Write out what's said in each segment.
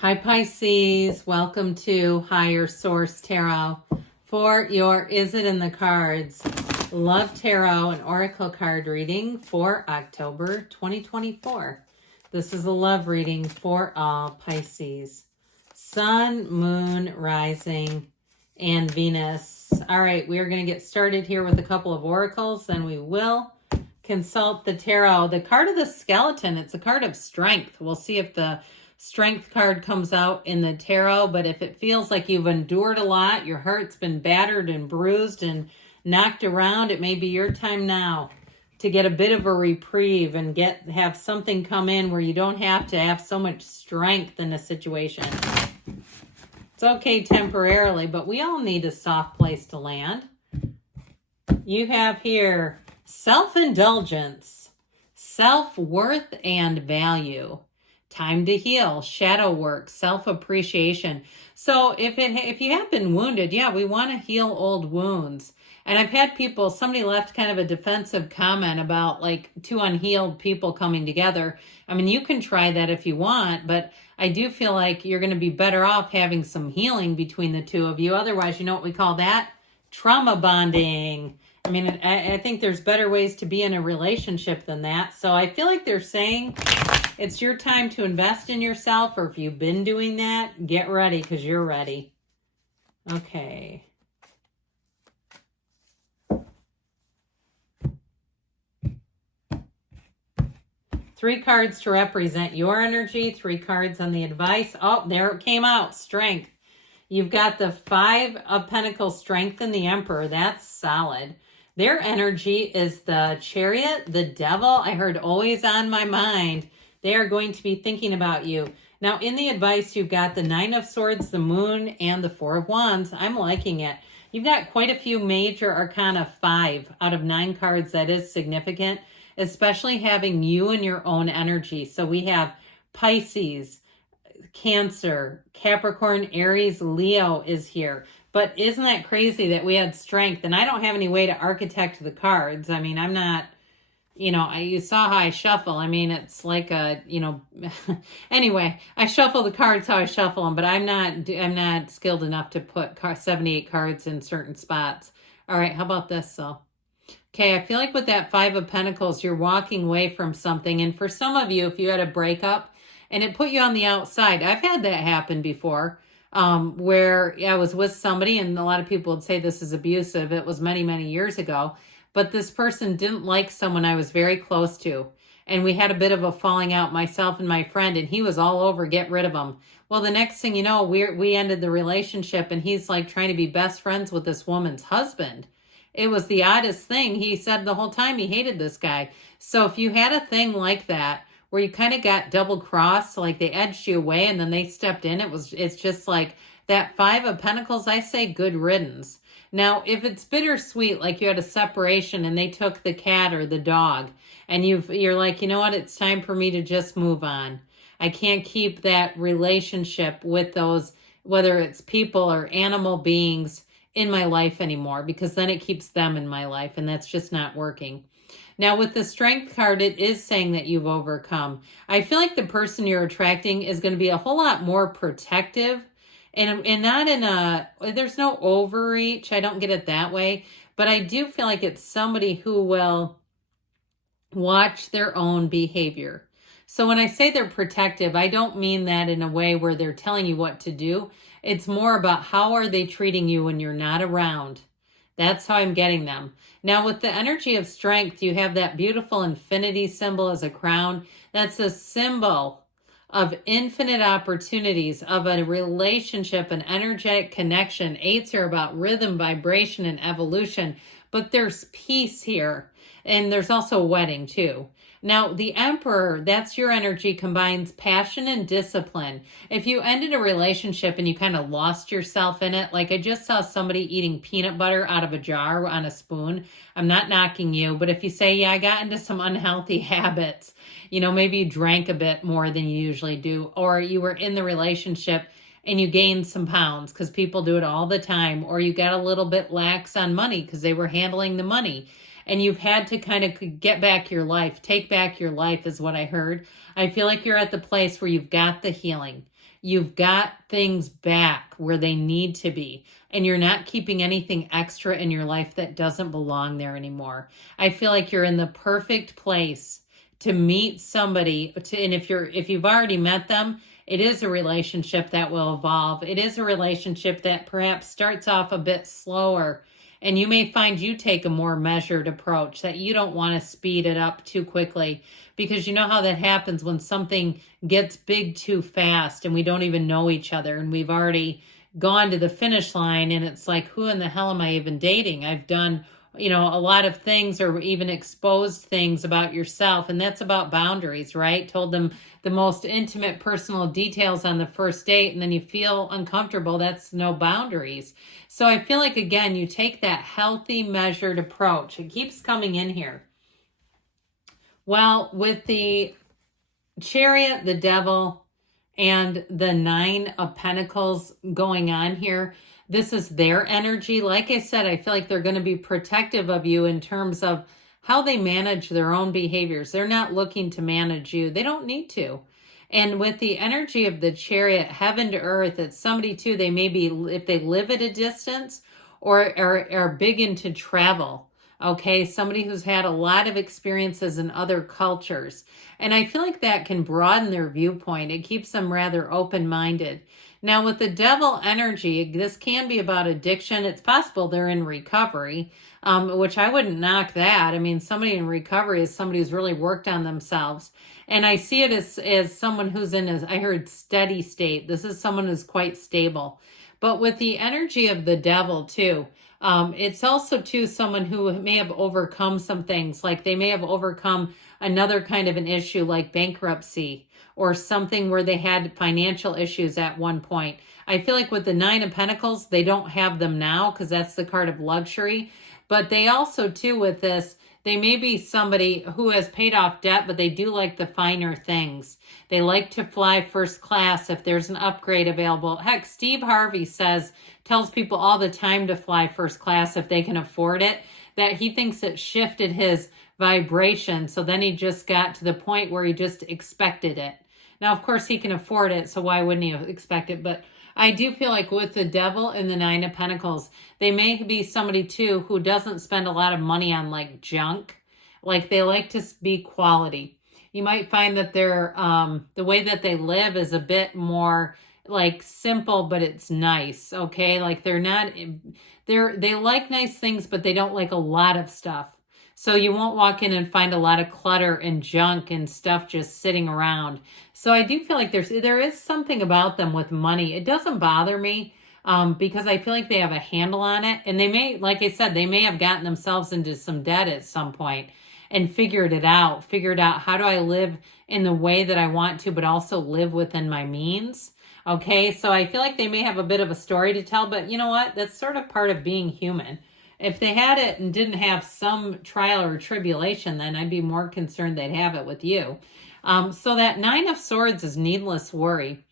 Hi Pisces, welcome to Higher Source Tarot for your Is It in the Cards Love Tarot and Oracle card reading for October 2024. This is a love reading for all Pisces. Sun, Moon, Rising, and Venus. All right, we are going to get started here with a couple of oracles, then we will consult the tarot. The card of the skeleton, it's a card of strength. We'll see if the strength card comes out in the tarot, but if it feels like you've endured a lot, your heart's been battered and bruised and knocked around, it may be your time now to get a bit of a reprieve and have something come in where you don't have to have so much strength in a situation. It's okay temporarily, but we all need a soft place to land. You have here self-indulgence, self-worth and value. Time to heal, shadow work, self-appreciation. So if you have been wounded, yeah, we want to heal old wounds. And I've had people, somebody left kind of a defensive comment about like two unhealed people coming together. I mean, you can try that if you want, but I do feel like you're going to be better off having some healing between the two of you. Otherwise, you know what we call that? Trauma bonding. I mean, I think there's better ways to be in a relationship than that. So I feel like they're saying it's your time to invest in yourself, or if you've been doing that, get ready because you're ready. Okay. Three cards to represent your energy, three cards on the advice. Oh, there it came out, strength. You've got the Five of Pentacles, strength, and the Emperor. That's solid. Their energy is the Chariot, the Devil. I heard always on my mind. They are going to be thinking about you. Now, in the advice, you've got the Nine of Swords, the Moon, and the Four of Wands. I'm liking it. You've got quite a few major arcana 5 out of 9 cards. That is significant, especially having you and your own energy. So we have Pisces, Cancer, Capricorn, Aries, Leo is here. But isn't that crazy that we had strength? And I don't have any way to architect the cards. I mean, I'm not, you saw how I shuffle. I mean, it's like a, anyway, I shuffle the cards how I shuffle them, but I'm not skilled enough to put 78 cards in certain spots. All right, how about this though? Okay, I feel like with that Five of Pentacles, you're walking away from something. And for some of you, if you had a breakup and it put you on the outside, I've had that happen before. Where I was with somebody, and a lot of people would say this is abusive. It was many, many years ago, but this person didn't like someone I was very close to. And we had a bit of a falling out, myself and my friend, and he was all over, get rid of him. Well, the next thing you know, we ended the relationship, and he's like trying to be best friends with this woman's husband. It was the oddest thing. He said the whole time he hated this guy. So if you had a thing like that, where you kind of got double crossed, like they edged you away and then they stepped in. It's just like that Five of Pentacles, I say good riddance. Now, if it's bittersweet, like you had a separation and they took the cat or the dog, and you're like, you know what, it's time for me to just move on. I can't keep that relationship with those, whether it's people or animal beings in my life anymore, because then it keeps them in my life, and that's just not working. Now, with the Strength card, it is saying that you've overcome. I feel like the person you're attracting is going to be a whole lot more protective, and not in there's no overreach. I don't get it that way, but I do feel like it's somebody who will watch their own behavior. So when I say they're protective, I don't mean that in a way where they're telling you what to do. It's more about how are they treating you when you're not around. That's how I'm getting them. Now, with the energy of strength, you have that beautiful infinity symbol as a crown. That's a symbol of infinite opportunities, of a relationship, an energetic connection. Eights are about rhythm, vibration, and evolution. But there's peace here. And there's also a wedding, too. Now, the Emperor, that's your energy, combines passion and discipline. If you ended a relationship and you kind of lost yourself in it, like I just saw somebody eating peanut butter out of a jar on a spoon. I'm not knocking you, but if you say, yeah, I got into some unhealthy habits, maybe you drank a bit more than you usually do, or you were in the relationship and you gained some pounds because people do it all the time, or you got a little bit lax on money because they were handling the money. and you've had to kind of get back your life, take back your life is what I heard. I feel like you're at the place where you've got the healing. You've got things back where they need to be, and you're not keeping anything extra in your life that doesn't belong there anymore. I feel like you're in the perfect place to meet somebody, and if you've already met them, it is a relationship that will evolve. It is a relationship that perhaps starts off a bit slower, and you may find you take a more measured approach, that you don't want to speed it up too quickly, because you know how that happens when something gets big too fast and we don't even know each other and we've already gone to the finish line, and it's like, who in the hell am I even dating? I've done a lot of things, or even exposed things about yourself. And that's about boundaries, right? Told them the most intimate personal details on the first date, and then you feel uncomfortable. That's no boundaries. So I feel like, again, you take that healthy, measured approach. It keeps coming in here. Well, with the Chariot, the Devil, and the Nine of Pentacles going on here, this is their energy. Like I said, I feel like they're going to be protective of you in terms of how they manage their own behaviors. They're not looking to manage you. They don't need to. And with the energy of the Chariot, heaven to earth, it's somebody too, they may be, if they live at a distance or are big into travel. Okay, somebody who's had a lot of experiences in other cultures. And I feel like that can broaden their viewpoint. It keeps them rather open-minded. Now, with the Devil energy, this can be about addiction. It's possible they're in recovery, which I wouldn't knock that. I mean, somebody in recovery is somebody who's really worked on themselves. And I see it as someone who's in I heard steady state. This is someone who's quite stable. But with the energy of the Devil too, it's also too someone who may have overcome some things, like they may have overcome another kind of an issue like bankruptcy, or something where they had financial issues at one point. I feel like with the Nine of Pentacles, they don't have them now because that's the card of luxury. But they also too, with this, they may be somebody who has paid off debt, but they do like the finer things. They like to fly first class if there's an upgrade available. Heck, Steve Harvey tells people all the time to fly first class if they can afford it, that he thinks it shifted his vibration. So then he just got to the point where he just expected it. Now, of course, he can afford it, so why wouldn't he expect it? But I do feel like with the Devil and the Nine of Pentacles, they may be somebody too who doesn't spend a lot of money on like junk. Like they like to be quality. You might find that they're the way that they live is a bit more like simple, but it's nice. Okay, like they like nice things, but they don't like a lot of stuff. So you won't walk in and find a lot of clutter and junk and stuff just sitting around. So I do feel like there is something about them with money. It doesn't bother me because I feel like they have a handle on it. And they may, like I said, they may have gotten themselves into some debt at some point and figured out how do I live in the way that I want to, but also live within my means. Okay, so I feel like they may have a bit of a story to tell, but you know what? That's sort of part of being human. If they had it and didn't have some trial or tribulation, then I'd be more concerned they'd have it with you. So that Nine of Swords is needless worry.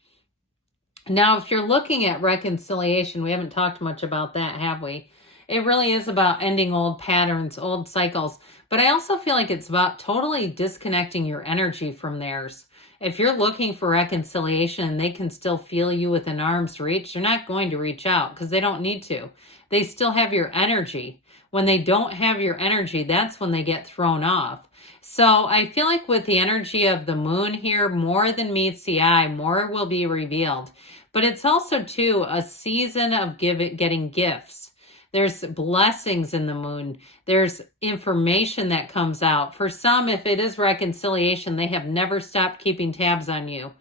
Now, if you're looking at reconciliation, we haven't talked much about that, have we? It really is about ending old patterns, old cycles. But I also feel like it's about totally disconnecting your energy from theirs. If you're looking for reconciliation and they can still feel you within arm's reach, they're not going to reach out because they don't need to. They still have your energy. When they don't have your energy, that's when they get thrown off. So I feel like with the energy of the moon here, more than meets the eye, more will be revealed. But it's also, too, a season of getting gifts. There's blessings in the moon. There's information that comes out. For some, if it is reconciliation, they have never stopped keeping tabs on you.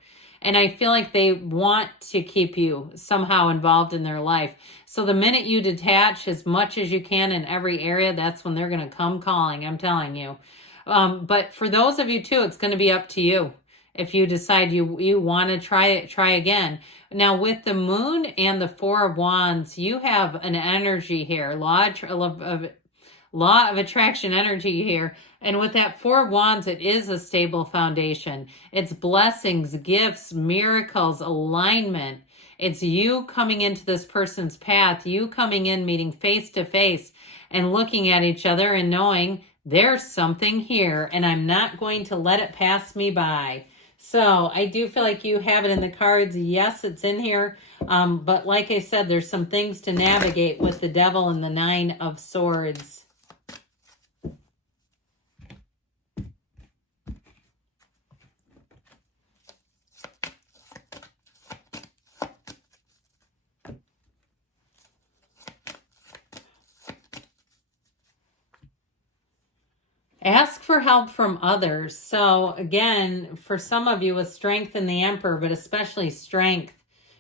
And I feel like they want to keep you somehow involved in their life. So the minute you detach as much as you can in every area, that's when they're going to come calling, I'm telling you. But for those of you too, it's going to be up to you. If you decide you want to try again. Now with the moon and the Four of Wands, you have an energy here, law of attraction energy here. And with that Four of Wands, it is a stable foundation. It's blessings, gifts, miracles, alignment. It's you coming into this person's path, you coming in, meeting face to face and looking at each other and knowing there's something here and I'm not going to let it pass me by. So I do feel like you have it in the cards. Yes, it's in here. But like I said, there's some things to navigate with the Devil and the Nine of Swords. Ask for help from others. So again, for some of you with Strength in the Emperor, but especially Strength,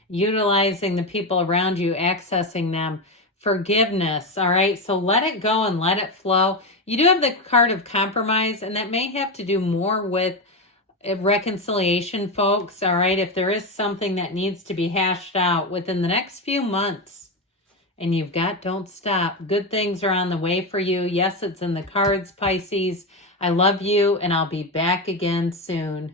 utilizing the people around you, accessing them, forgiveness. All right. So let it go and let it flow. You do have the card of compromise, and that may have to do more with reconciliation, folks. All right. If there is something that needs to be hashed out within the next few months, and you've got Don't Stop. Good things are on the way for you. Yes, it's in the cards, Pisces. I love you, and I'll be back again soon.